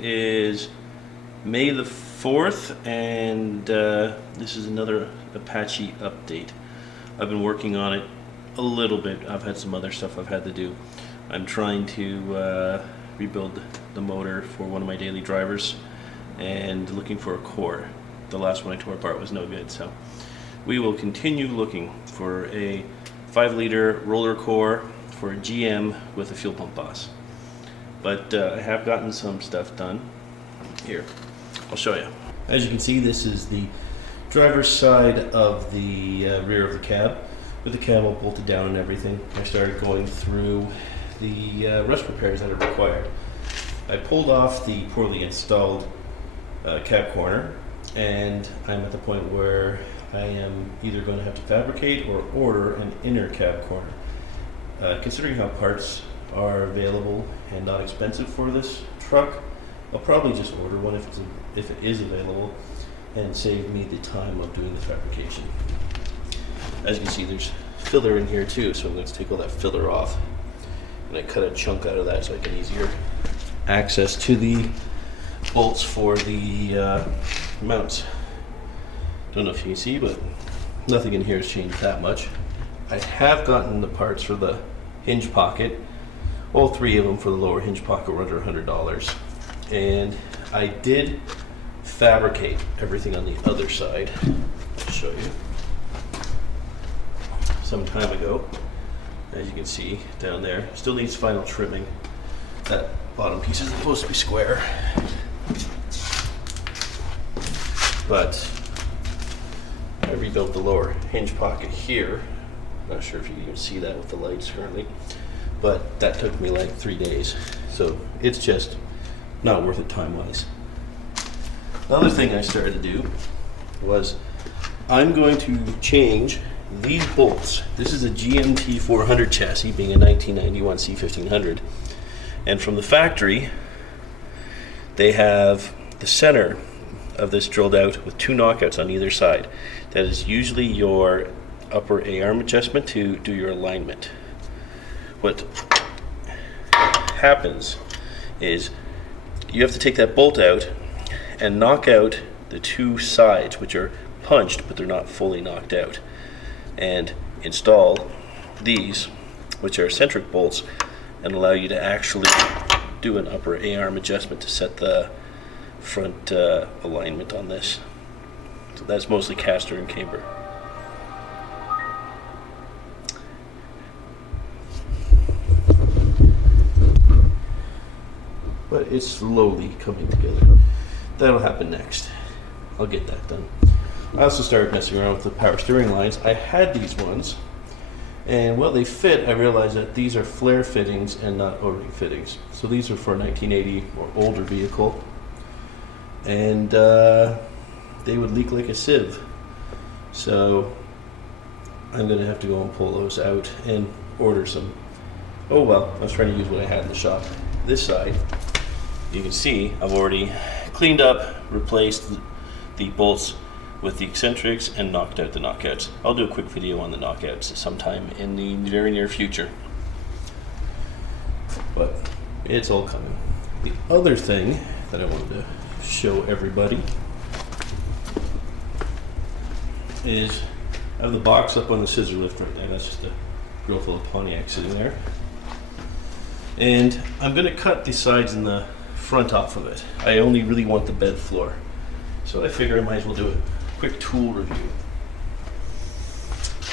Is May the 4th, and this is another Apache update. I've been working on it a little bit. I've had some other stuff I've had to do. I'm trying to rebuild the motor for one of my daily drivers and looking for a core. The last one I tore apart was no good, so we will continue looking for a 5-liter roller core for a GM with a fuel pump boss. But I have gotten some stuff done. Here, I'll show you. As you can see, this is the driver's side of the rear of the cab, with the cab all bolted down and everything. I started going through the rust repairs that are required. I pulled off the poorly installed cab corner, and I'm at the point where I am either going to have to fabricate or order an inner cab corner. Considering how parts are available and not expensive for this truck, I'll probably just order one if it is available and save me the time of doing the fabrication. As you can see, there's filler in here too, so I'm going to take all that filler off, and I cut a chunk out of that so I can easier access to the bolts for the mounts. Don't know if you can see, but nothing in here has changed that much. I have gotten the parts for the hinge pocket. All 3 of them for the lower hinge pocket were under $100. And I did fabricate everything on the other side. I'll show you. Some time ago, as you can see down there, still needs final trimming. That bottom piece is supposed to be square. But I rebuilt the lower hinge pocket here. Not sure if you can even see that with the lights currently. But that took me like 3 days, so it's just not worth it time-wise. The other thing I started to do was I'm going to change these bolts. This is a GMT 400 chassis, being a 1991 C1500, and from the factory they have the center of this drilled out with 2 knockouts on either side. That is usually your upper A-arm adjustment to do your alignment. What happens is you have to take that bolt out and knock out the 2 sides, which are punched but they're not fully knocked out, and install these, which are eccentric bolts, and allow you to actually do an upper A-arm adjustment to set the front alignment on this. So that's mostly caster and camber. But it's slowly coming together. That'll happen next. I'll get that done. I also started messing around with the power steering lines. I had these ones, and while they fit, I realized that these are flare fittings and not O-ring fittings. So these are for a 1980 or older vehicle, and they would leak like a sieve. So I'm gonna have to go and pull those out and order some. Oh well, I was trying to use what I had in the shop. This side, you can see I've already cleaned up, replaced the bolts with the eccentrics, and knocked out the knockouts. I'll do a quick video on the knockouts sometime in the very near future. But it's all coming. The other thing that I wanted to show everybody is I have the box up on the scissor lift right now. That's just a grill full of Pontiac sitting there. And I'm going to cut the sides and the front off of it. I only really want the bed floor, so I figure I might as well do a quick tool review.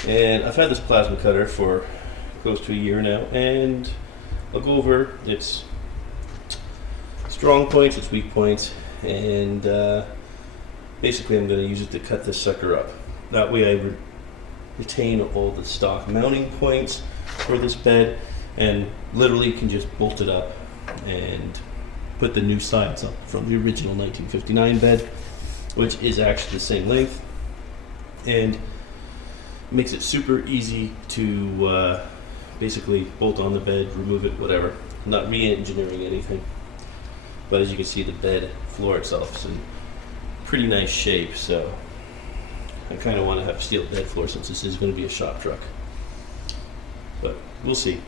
And I've had this plasma cutter for close to a year now, and I'll go over its strong points, its weak points, and basically I'm going to use it to cut this sucker up. That way I retain all the stock mounting points for this bed, and literally can just bolt it up and put the new sides up from the original 1959 bed, which is actually the same length, and makes it super easy to basically bolt on the bed, remove it, whatever. I'm not re-engineering anything, but as you can see, the bed floor itself is in pretty nice shape, so I kind of want to have a steel bed floor since this is going to be a shop truck, but we'll see.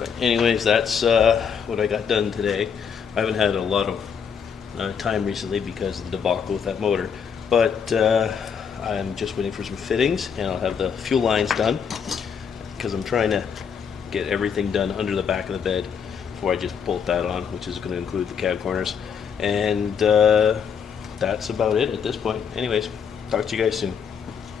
But anyways, that's what I got done today. I haven't had a lot of time recently because of the debacle with that motor, but I'm just waiting for some fittings, and I'll have the fuel lines done because I'm trying to get everything done under the back of the bed before I just bolt that on, which is going to include the cab corners. And that's about it at this point. Anyways, talk to you guys soon.